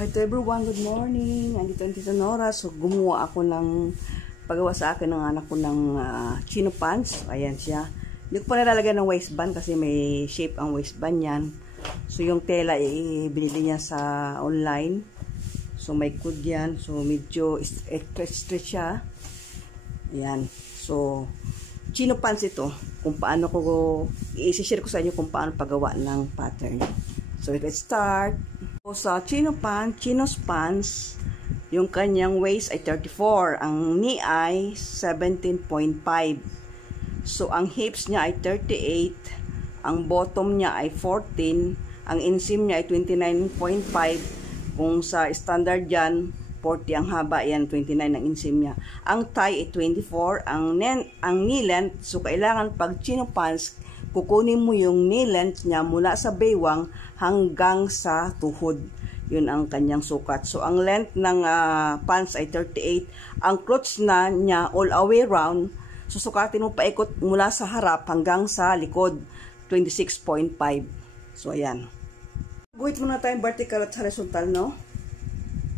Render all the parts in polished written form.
Hi to everyone, good morning. Andito ang Tita Nora. So gumawa ako ng pagawa sa akin ng anak ko ng chino pants. Ayan siya. Hindi ko pa nalalagyan ng waistband kasi may shape ang waistband yan. So yung tela binili niya sa online. So may kud yan. So medyo stretch siya. Ayan. So chino pants ito. Kung paano ko i-share ko sa inyo kung paano pagawa ng pattern. So let's start. So, sa chinos pants, yung kanyang waist ay 34, ang knee ay 17.5. So, ang hips niya ay 38, ang bottom niya ay 14, ang inseam niya ay 29.5. Kung sa standard yan, 40 ang haba, yan 29 ang inseam niya. Ang thigh ay 24, ang knee length, so kailangan pag chino pants, kukunin mo yung knee length niya mula sa baywang hanggang sa tuhod. Yun ang kanyang sukat. So, ang length ng pants ay 38. Ang crotch na niya all the way round, susukatin mo paikot mula sa harap hanggang sa likod, 26.5. So, ayan. Guhit muna tayong vertical at horizontal, no?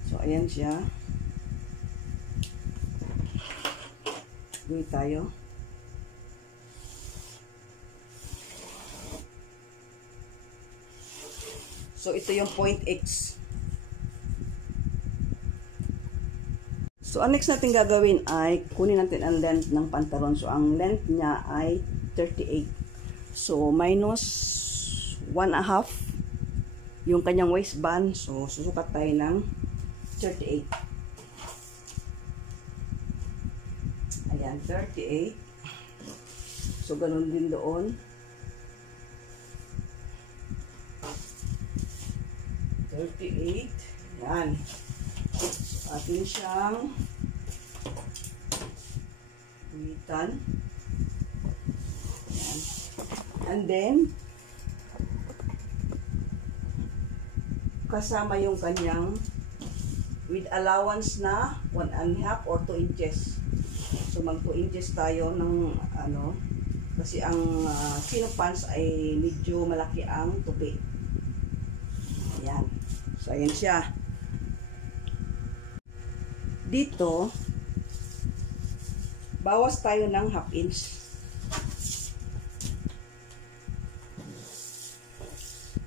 So, ayan siya. Guhit tayo. So, ito yung point X. So, ang next natin gagawin ay kunin natin ang length ng pantalon. So, ang length niya ay 38. So, minus 1.5 yung kanyang waistband. So, susukat tayo ng 38. Ayan, 38. So, ganun din doon. 38. Yan. So, atin siyang guhitan. Yan. And then, kasama yung kanyang with allowance na 1.5 or 2 inches. So, mag 2 inches tayo ng kasi ang chino pants ay medyo malaki ang tupi. Ayan. So, ayan siya. Dito, bawas tayo ng 1/2 inch.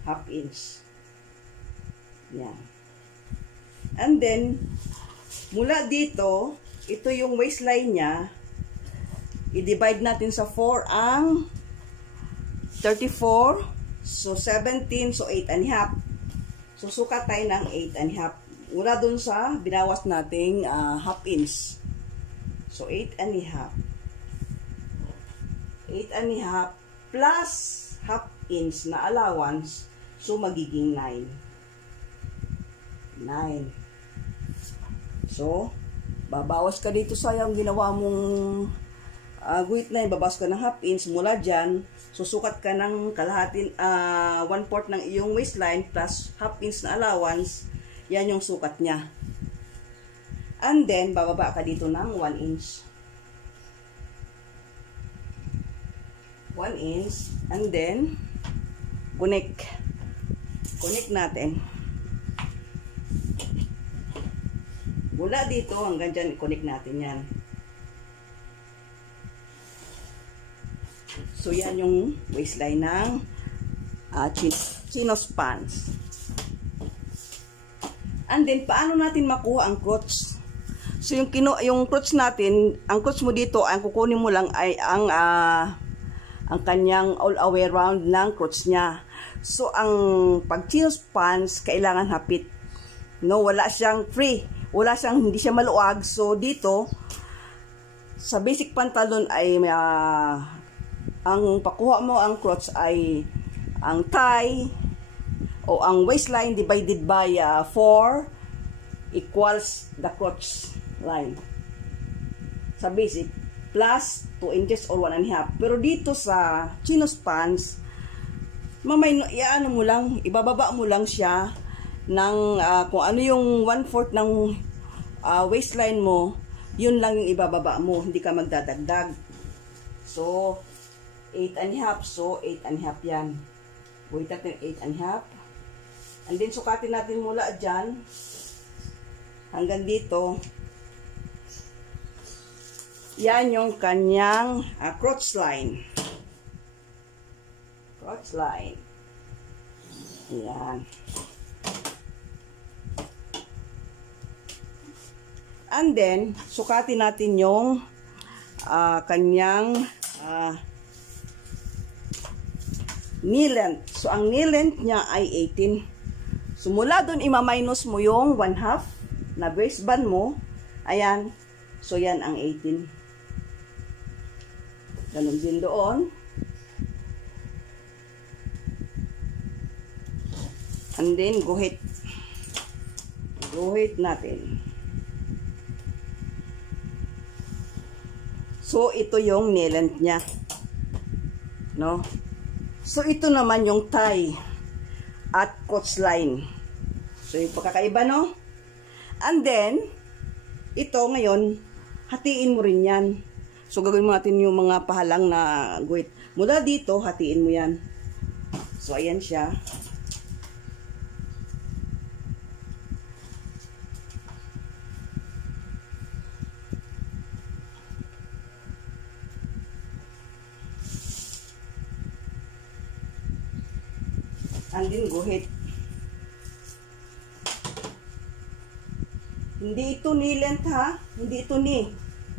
1/2 inch. Ayan. And then, mula dito, ito yung waistline niya. I-divide natin sa 4 ang 34. So, 17. So, 8.5. So, sukat tayo ng 8.5. Mula dun sa binawas nating 1/2 inch. So, 8.5. 8.5 plus 1/2 inch na allowance. So, magiging 9. 9. So, babawas ka dito sa yung ginawa mong guhit na yun. Babawas ka ng 1/2 inch mula dyan. Susukat ka ng kalahatin, 1/4 ng iyong waistline plus 1/2 inch na allowance. Yan yung sukat niya. And then, bababa ka dito ng 1 inch. 1 inch. And then, connect. Connect natin. Mula dito hanggang dyan, connect natin yan. So, yan yung waistline ng chinos pants. And then, paano natin makuha ang crotch? So, yung crotch natin, ang crotch mo dito, ang kukunin mo lang ay ang kanyang all the way round ng crotch niya. So, ang pag chinos pants, kailangan hapit. No, wala siyang free. Hindi siya maluwag. So, dito, sa basic pantalon ay ang pakuha mo ang crotch ay ang thigh o ang waistline divided by 4 equals the crotch line. Sa basic, plus 2 inches or 1.5. Pero dito sa chinos pants, ibababa mo lang siya ng kung ano yung 1/4 ng waistline mo, yun lang yung ibababa mo. Hindi ka magdadagdag. So, 8.5. So, 8.5 yan. Buhay natin 8.5. And then, sukatin natin mula dyan hanggang dito. Yan yung kanyang crotch line. Crotch line. Yan. And then, sukatin natin yung kanyang knee length. So, ang knee length niya ay 18. So, mula doon, ima-minus mo yung 1/2 na waistband mo. Ayan. So, yan ang 18. Ganun din doon. And then, guhit. Guhit natin. So, ito yung knee length niya. No? So, ito naman yung thigh at crotch line. So, yung pagkakaiba, no? And then, ito ngayon, hatiin mo rin yan. So, gagawin mo natin yung mga pahalang na guhit. Mula dito, hatiin mo yan. So, ayan siya. And then, guhit. Hindi ito knee length, ha? Hindi ito knee.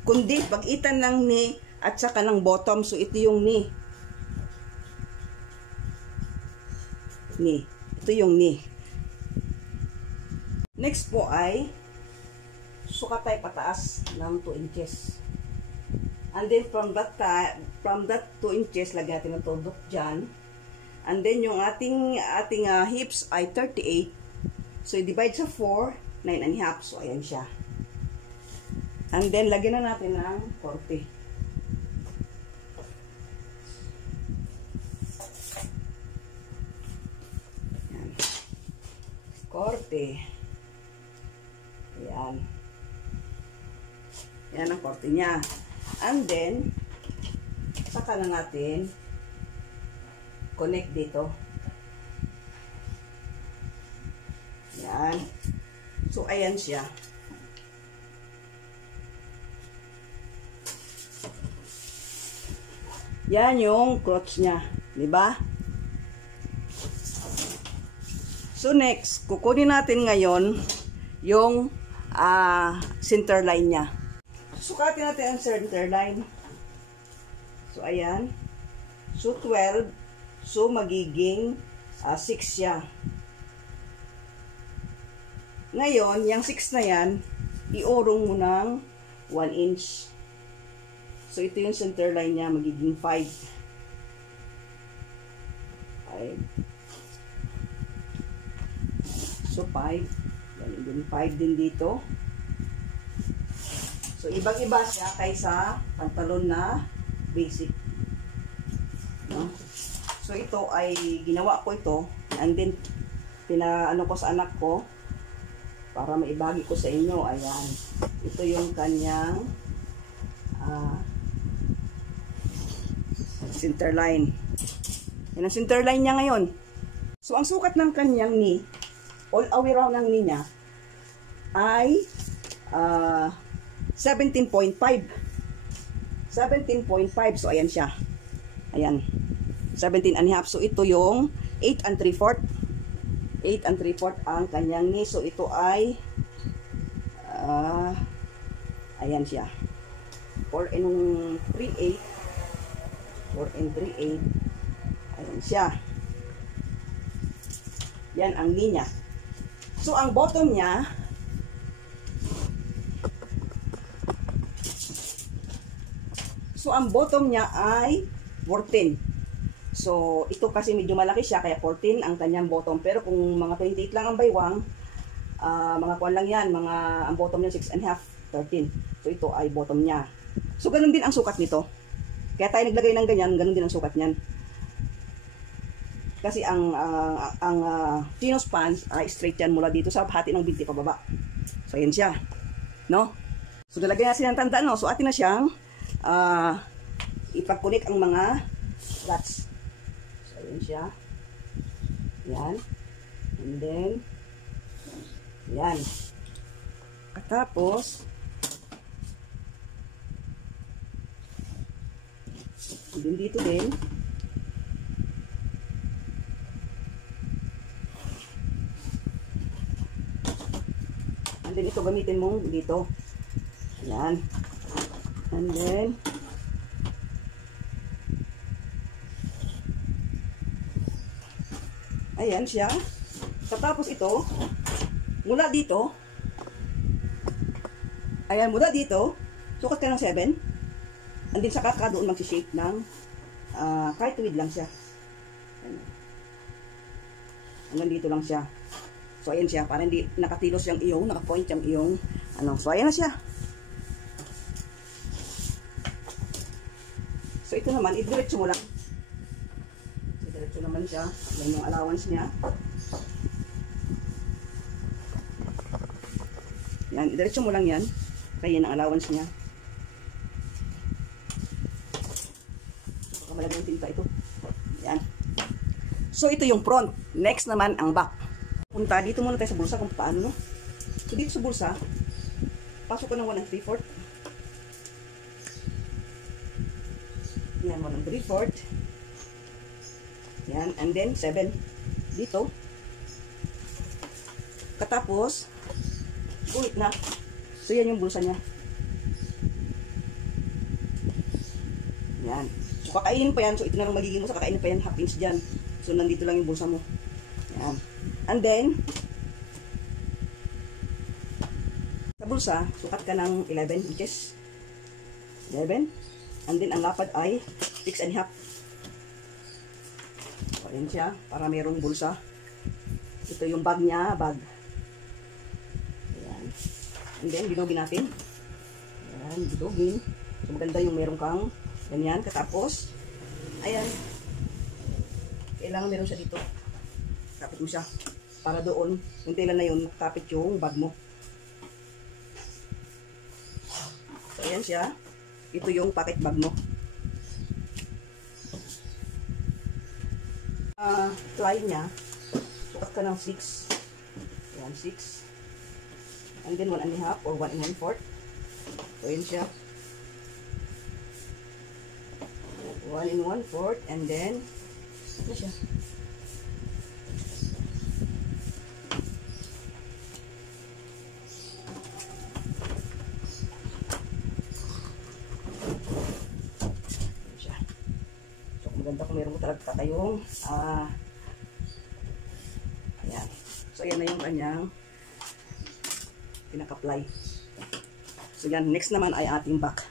Kundi, pag-itan ng knee at saka ng bottom. So, ito yung knee. Knee. Ito yung knee. Next po ay sukat tayo pataas ng 2 inches. And then, from that 2 inches, lagyan natin ng turdok dyan. And then, yung ating hips ay 38. So, i-divide sa 4, 9.5. So, ayan siya. And then, lagyan na natin ng 40. Ayan. 40. Ayan. Ayan ang 40 niya. And then, saka na natin connect dito. Yan. So, ayan siya. Yan yung crotch niya. Diba? So, next, kukunin natin ngayon yung center line niya. Sukatin natin ang center line. So, ayan. So, 12. So, magiging 6 siya. Ngayon, yung 6 na yan, iurong mo ng 1 inch. So, ito yung center line niya, magiging 5. 5. So, 5. Yan, din 5 din dito. So, ibang-iba siya kaysa pantalon na basic. No? So, ito ay ginawa ko ito. And then, pinaano ko sa anak ko para maibagi ko sa inyo. Ayan. Ito yung kanyang center line. Yan ang center line niya ngayon. So, ang sukat ng kanyang knee, all away round ng knee niya, ay 17.5. 17.5. So, ayan siya. Ayan. 17.5. So, ito yung 8 3/4. 8 3/4 ang kanyang knee. So, ito ay ayan siya. 4 and 3/8. 4 and 3/8. Ayan siya. Yan ang knee niya. So, ang bottom niya, ay 14. So, ito kasi medyo malaki siya, kaya 14 ang kanyang bottom. Pero kung mga 28 lang ang baywang, mga kuwan lang yan, ang bottom niya 6.5, 13. So, ito ay bottom niya. So, ganun din ang sukat nito. Kaya tayo naglagay ng ganyan, ganun din ang sukat niyan. Kasi ang chinos pants ay straight yan mula dito sa hati ng binti pababa. So, ayan siya. No? So, nalagay na siya ng tandaan, no? So, atin na siyang ipag-connect ang mga slots. So, ayan siya. Yan. And then, yan. Katapos, and then dito din, and then ito gamitin mo dito. Yan. And then, ayan siya. Tapos ito, mula dito, ayan, mula dito, sukat ka ng 7. And then saka ka doon mag-shape ng, kahit tuwid lang siya. Ayan. Hanggang dito lang siya. So, ayan siya. Para hindi nakatilos yung iyong, nakapoint yung iyong, ano. So, ayan na siya. So, ito naman, idiretso mo lang. Idiretso naman siya. Yan yung allowance niya. Yan, idiretso mo lang yan. Kaya yan ang allowance niya. Malagyan tinta ito. Yan. So, ito yung front. Next naman, ang back. Punta, dito muna tayo sa bulsa kung paano, no? So, dito sa bulsa, pasok ko ng 1 3/4. Yan, 1 3/4. Yan, and then 7 dito. Katapos, ulit na. So, yan yung bulsa niya. Yan. So, kakainin pa yan. So, ito na lang magiging bulsa. Kakainin pa yan, half inch dyan. So, nandito lang yung bulsa mo. Yan. And then, sa bulsa, sukat ka ng 11 inches. 11. And then, ang lapad ay 6.5. So, ayan siya. Para mayroong bulsa. Ito yung bag niya. Bag. Ayan. And then, binogin natin. Ayan, binogin. So, maganda yung meron kang ganyan. Katapos, ayan. Kailangan meron siya dito. Kapit mo siya. Para doon, yung tela na yun, kapit yung bag mo. So, ayan siya. Ito yung pocket bag mo. Ply niya, sukat ka ng 6. Ayan, 6. And then 1.5 or 1 1/4. So, ayan siya. 1 1/4 and then, ano siya? Maganda kung meron mo talaga kayong ayan. So, ayan na yung kanyang pinaka-ply. So, yan. Next naman ay ating back.